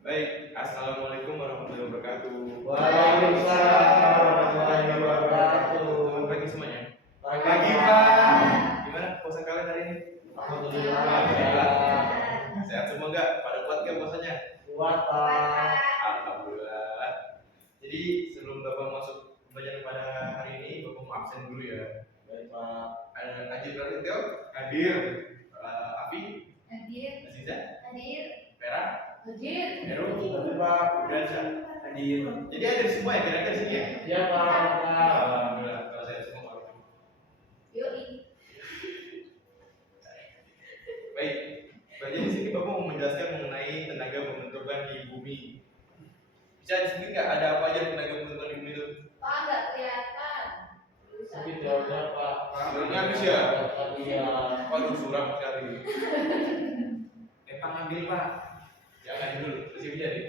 Baik, assalamualaikum warahmatullahi wabarakatuh. Waalaikumsalam warahmatullahi wabarakatuh. Selamat pagi semuanya. Pagi Pak. Gimana puasa kalian hari ini? Alhamdulillah. Sehat semua enggak? Pada kuat nggak puasanya? Kuat Pak. Alhamdulillah. Jadi sebelum Bapak masuk pembelajaran pada hari ini, Bapak mau absen dulu ya. Baik Pak. Ada Najib Prasetyo, hadir. Api, Hadir, Aziza, hadir, Vera, hadir. Heru, Hadir Pak. Bransa, hadir. Jadi ada semua ya kira-kira sini ya? Iya Pak. Alhamdulillah. Kalau saya semua baru. Yoi. Baik, bagian di sini Bapak mau menjelaskan mengenai tenaga pembentukan di bumi. Bisa di sini nggak ada apa aja tenaga pembentukan di bumi itu? Pak, nggak kelihatan. Tapi jawabnya Pak. Belum habis ya? Iya. Waduh, suram sekali. Pak ambil Pak. Jangan dulu, kasih aja deh.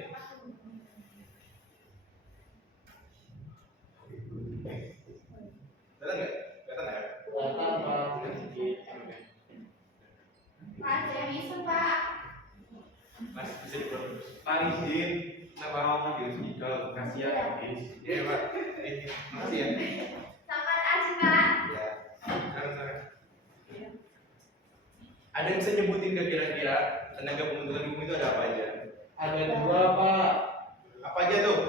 Kelihatan nggak? Kelihatan ya? Kelihatan Pak. Sedikit. Pak, saya bisa Pak. Mas, bisa dibuat. Pak izin, kenapa mau manggil sini? Kalau kasihan, iya Pak. Makasih ya. Sampai aja Pak. Ya, sekarang. Ada yang bisa nyebutin nggak kira-kira tenaga pembentukan di bumi itu ada apa aja? Ada dua Pak. Apa aja tuh?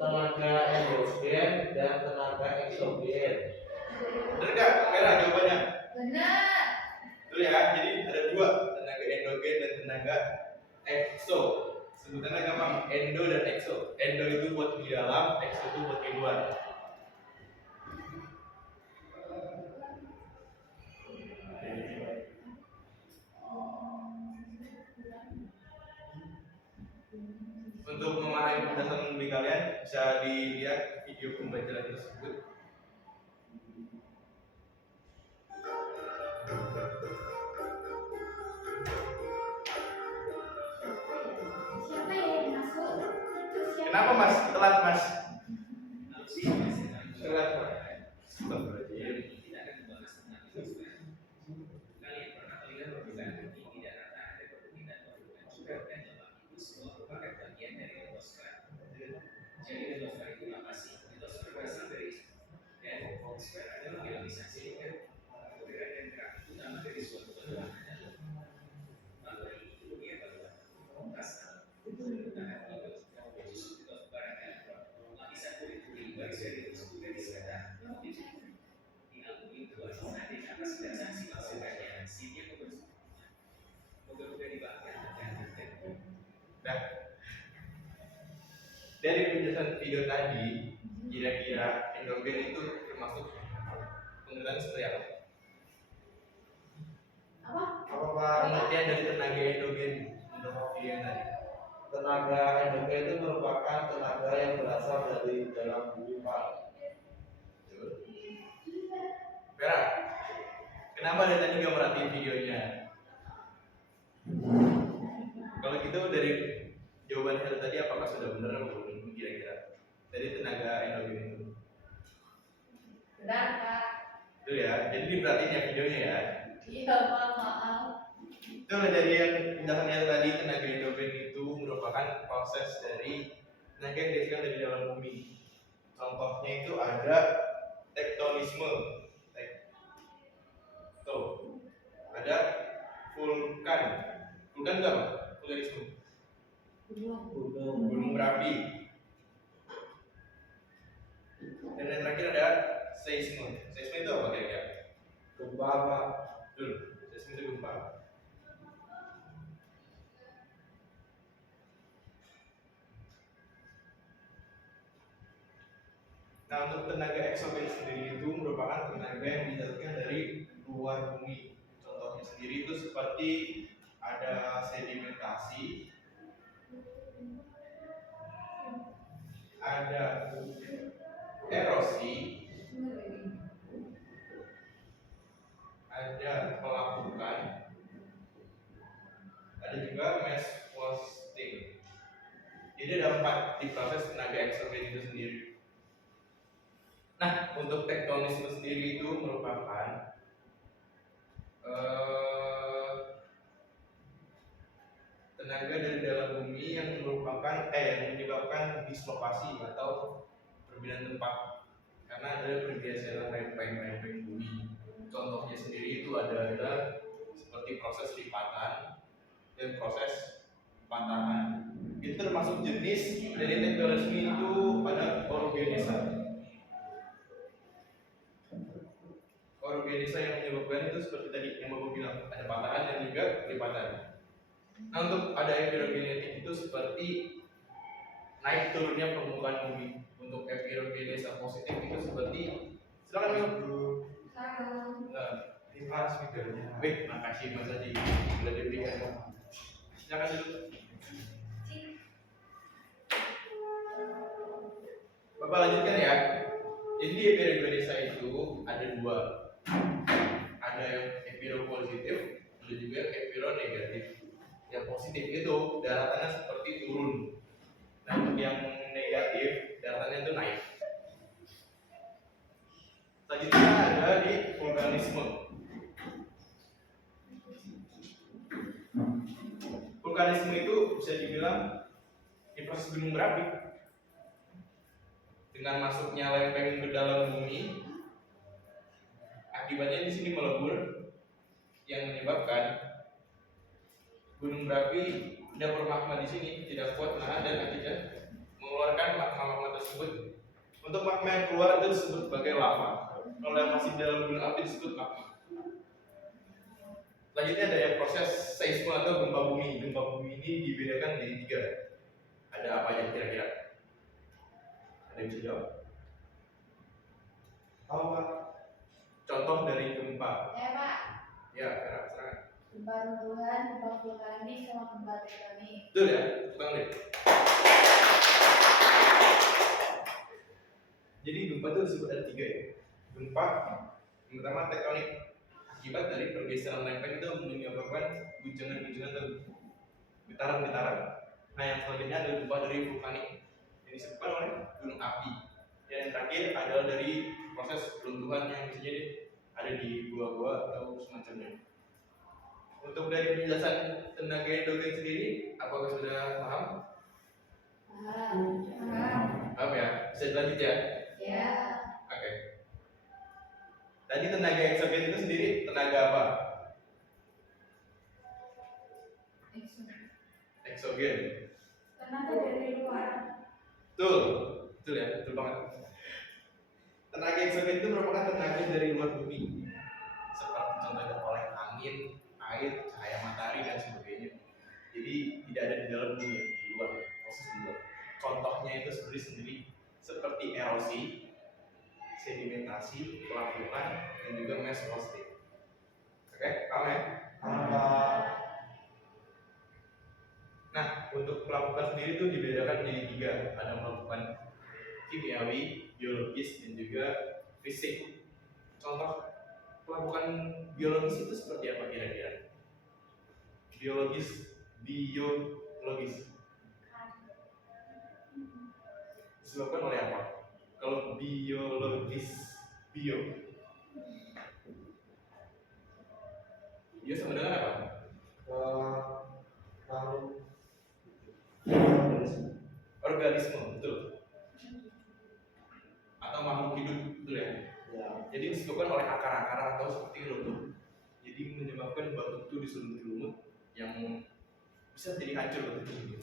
Tenaga endogen dan tenaga eksogen. Bener nggak? Merah jawabannya. Benar. Betul ya. Jadi ada dua, tenaga endogen dan tenaga exo. Sebutannya gampang, endo dan exo. Endo itu buat di dalam, exo itu buat di luar. Untuk memahami penjelasan lebih kalian, bisa dilihat video pembelajaran tersebut. Siapa ya yang masuk? Itu siapa? Kenapa Mas? Telat Mas? Telat Mas. Astagfirullahaladzim. Nah, dari penjelasan video tadi, kira-kira endogen itu termasuk pengertian seperti apa? Apa? Apa Pak? Pengertian dari tenaga endogen untuk video yang tadi. Tenaga endogen itu merupakan tenaga yang berasal dari dalam bumi Pak. Vera, kenapa dari tadi nggak merhatiin videonya? Kalau gitu dari jawaban Vera tadi apakah sudah benar atau belum kira-kira? Dari tenaga endogen itu. Benar Pak. Betul ya, jadi diperhatiin ya videonya ya. Iya Pak, maaf. Itu dari yang penjelasannya tadi, tenaga endogen itu merupakan proses dari tenaga yang dihasilkan dari dalam bumi. Contohnya itu ada tektonisme, ada vulkan. Vulkan itu apa? Vulkanisme. Gunung berapi. Dan yang terakhir ada seisme. Seisme itu apa kira-kira? Gempa Pak. Betul, seisme itu gempa. Nah, untuk tenaga eksogen sendiri itu merupakan tenaga yang dihasilkan dari luar bumi. Contohnya sendiri itu seperti ada sedimentasi, ada erosi, ada pelapukan, ada juga mass wasting. Jadi ada 4 di proses tenaga eksogen itu sendiri. Nah, untuk tektonisme sendiri itu merupakan tenaga dari dalam bumi yang menyebabkan dislokasi atau perpindahan tempat karena ada pergeseran lempeng bumi. Contohnya sendiri itu adalah seperti proses lipatan dan proses patahan. Itu termasuk jenis dari tektonisme itu pada orogenesa. Orogenesa yang menyebabkan itu seperti tadi yang Bapak bilang, ada patahan dan juga lipatan. Nah, untuk ada epirogenetik itu seperti naik turunnya permukaan bumi. Untuk epirogenesa positif itu seperti silakan Mas. Nah, Lima speakernya. Baik, makasih Mas Adi sudah diberikan. Silakan dulu. Bapak lanjutkan ya. Jadi di epirogenesa itu ada dua. Ada yang epiropositif, ada juga yang epironegatif. Yang positif itu daratannya seperti turun. Nah, untuk yang negatif daratannya itu naik. Selanjutnya ada di vulkanisme. Vulkanisme itu bisa dibilang di proses gunung berapi. Dengan masuknya lempeng ke dalam bumi, akibatnya di sini melebur yang menyebabkan gunung berapi tidak bermagma di sini, tidak kuat nahan dan akhirnya mengeluarkan magma-magma tersebut. Untuk magma yang keluar itu disebut sebagai lava. Kalau yang masih di dalam gunung api disebut magma. Selanjutnya ada yang proses seisme atau gempa bumi. Gempa bumi ini dibedakan menjadi tiga. Ada apa aja kira-kira? Ada yang bisa jawab? Tahu Pak? Contoh dari gempa. Ya Pak, Ya, silakan. gempa runtuhan, gempa vulkanik, sama gempa tektonik. Betul ya? Tepuk deh. Jadi gempa itu disebut ada tiga ya. Gempa yang pertama tektonik. Akibat dari pergeseran lempeng itu menyebabkan guncangan-guncangan atau getaran-getaran. Nah, yang selanjutnya adalah gempa dari vulkanik yang disebabkan oleh gunung api. Dan yang terakhir adalah dari proses runtuhan yang bisa jadi ada di gua-gua atau semacamnya. Untuk dari penjelasan tenaga endogen sendiri, apakah sudah paham? Paham ya? Bisa dilanjut ya? Ya. Oke. Tadi tenaga eksogen itu sendiri tenaga apa? Eksogen. Tenaga dari luar. Betul, betul ya, betul banget. Tenaga eksogen itu merupakan tenaga dari luar bumi, seperti contohnya oleh angin, air, cahaya matahari dan sebagainya. Jadi tidak ada di dalam bumi ya, di luar, proses di luar. Contohnya itu sendiri seperti erosi, sedimentasi, pelapukan, dan juga mass roasting. Oke, paham ya? Nah, untuk pelapukan sendiri itu dibedakan menjadi tiga. Ada pelapukan kimiawi, biologis, dan juga fisik. Contoh pelapukan biologis itu seperti apa kira-kira? Biologis. Disebabkan oleh apa? Kalau biologis, bio sama dengan apa? Organisme, betul. Atau makhluk hidup, betul ya? Ya. Jadi disebabkan oleh akar-akar atau seperti lumut. Jadi menyebabkan batu itu diselimuti lumut yang bisa jadi hancur batu itu.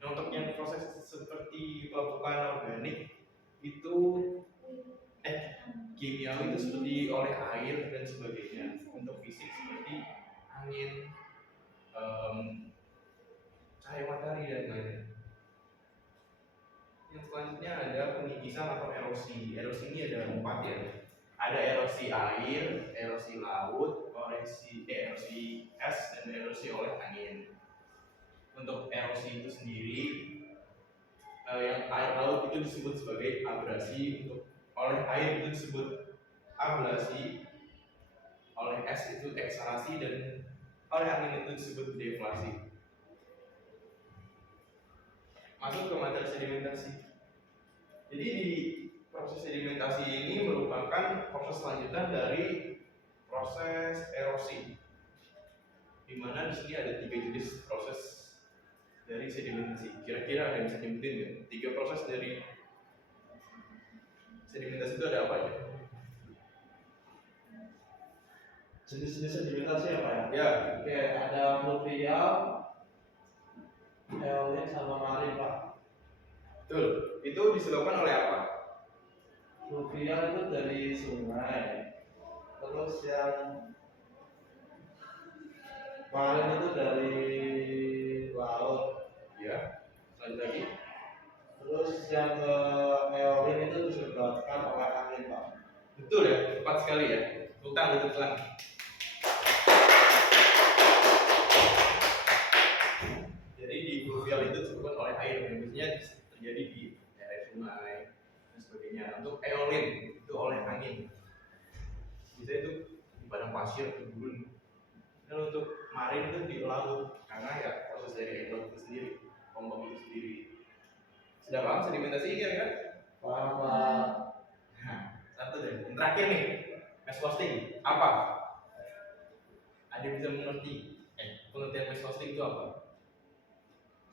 Nah, untuk yang proses seperti pelapukan organik itu kimiawi itu seperti oleh air dan sebagainya. Untuk fisik seperti angin, cahaya matahari dan lain-lain. Yang selanjutnya ada pengikisan atau erosi. Erosi ini ada 4 ya. Ada erosi air, erosi laut, erosi es, dan erosi oleh angin. Untuk erosi itu sendiri, yang air laut itu disebut sebagai abrasi, untuk oleh air itu disebut ablasi, oleh es itu eksalasi, dan oleh angin itu disebut deflasi. Masuk ke materi sedimentasi. Jadi di proses sedimentasi ini merupakan proses lanjutan dari proses erosi, di mana di sini ada 3 jenis proses dari sedimentasi. Kira-kira ada yang bisa nyebutin nggak? 3 proses dari sedimentasi itu ada apa aja? Jenis-jenis sedimentasi apa ya? Ya, Oke, ada fluvial, eolik sama marin Pak. betul. Itu disebabkan oleh apa? Fluvial itu dari sungai, terus yang marin itu dari laut, Ya. Lanjut lagi. terus yang ke eolik itu disebabkan oleh angin Pak. Betul ya, tepat sekali ya. Utang itu telan. Jadi di fluvial itu disebabkan oleh air, yang biasanya terjadi di daerah sungai dan sebagainya. Untuk eolin itu oleh angin. Bisa itu di padang pasir, di gurun. Dan untuk marin itu di laut, karena ya proses dari laut itu sendiri, ombak itu sendiri. Sudah paham sedimentasi ini kan? Paham Pak? Nah, satu deh. Yang terakhir nih, mass hosting apa? Ada yang bisa mengerti? Pengertian mass hosting itu apa?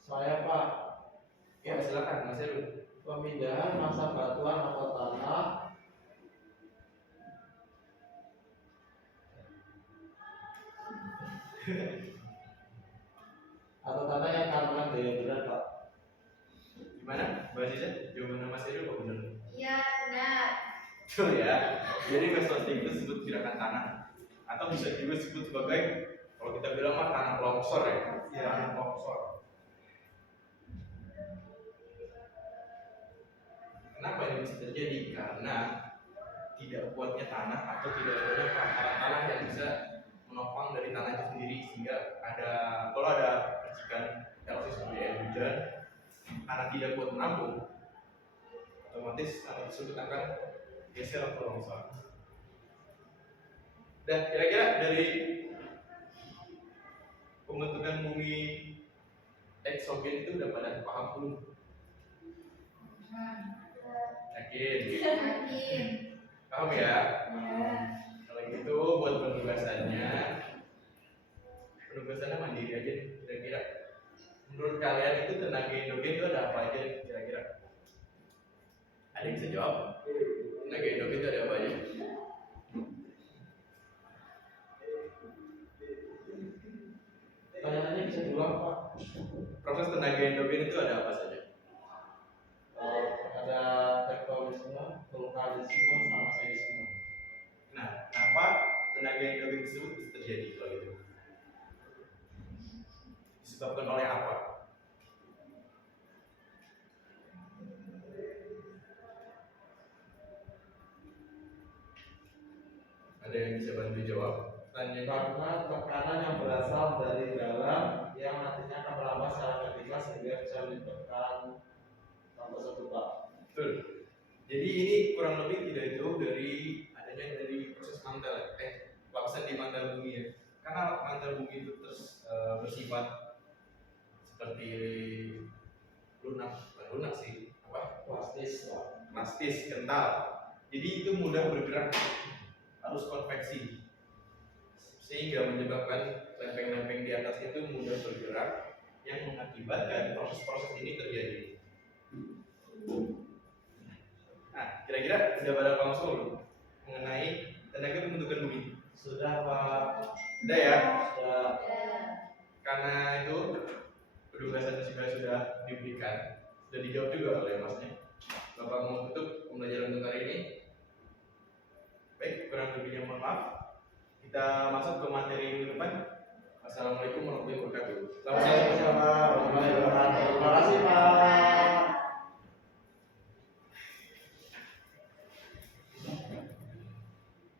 Saya Pak, Ya silakan Mas Heru. pemindahan massa batuan atau tanah yang kandungan daya berat Pak. Gimana? Mbak Ziza, jawaban Mas Heru apa benar? Iya, benar. Betul ya. Jadi mass hosting itu disebut gerakan tanah, atau bisa juga disebut sebagai, kalau kita bilang mah tanah longsor ya. Tanah longsor. Kenapa ini bisa terjadi? Karena tidak kuatnya tanah atau tidak adanya pancaran tanah yang bisa menopang dari tanah itu sendiri, sehingga kalau ada percikan erosi seperti air hujan, tanah tidak kuat menampung, otomatis tanah tersebut akan geser atau longsor. Dan kira-kira dari pembentukan bumi eksogen itu udah pada paham belum? Yakin? Yakin. Paham ya? Ya. Kalau gitu buat penugasannya mandiri aja nih, kira-kira. Menurut kalian itu tenaga endogen itu ada apa aja kira-kira? Ada yang bisa jawab? Tenaga endogen itu ada apa aja? Pertanyaannya bisa diulang Pak. Proses tenaga endogen itu ada apa saja? Ada tektonisme, vulkanisme, sama seisme. Nah, kenapa tenaga endogen tersebut bisa terjadi kalau itu? Disebabkan oleh apa? Ada yang bisa bantu jawab? Tanya. Karena tekanan yang berasal dari dalam yang nantinya akan melambat secara vertikal sehingga bisa menyebabkan tambah satu Pak. Betul. Jadi ini kurang lebih tidak jauh dari adanya dari proses mantel, lapisan di mantel bumi ya. Karena mantel bumi itu terus bersifat seperti lunak sih, apa? Plastis Pak. Plastis, kental. Jadi itu mudah bergerak, harus konveksi, sehingga menyebabkan lempeng-lempeng di atas itu mudah bergerak, yang mengakibatkan proses-proses ini terjadi. Nah, kira-kira sudah pada paham semua belum mengenai tenaga pembentukan bumi? Sudah Pak. Sudah ya? Sudah. Karena itu penugasan juga sudah diberikan, sudah dijawab juga oleh masnya. Bapak mau tutup pembelajaran untuk hari ini. Baik, kurang lebihnya mohon maaf. Kita masuk ke materi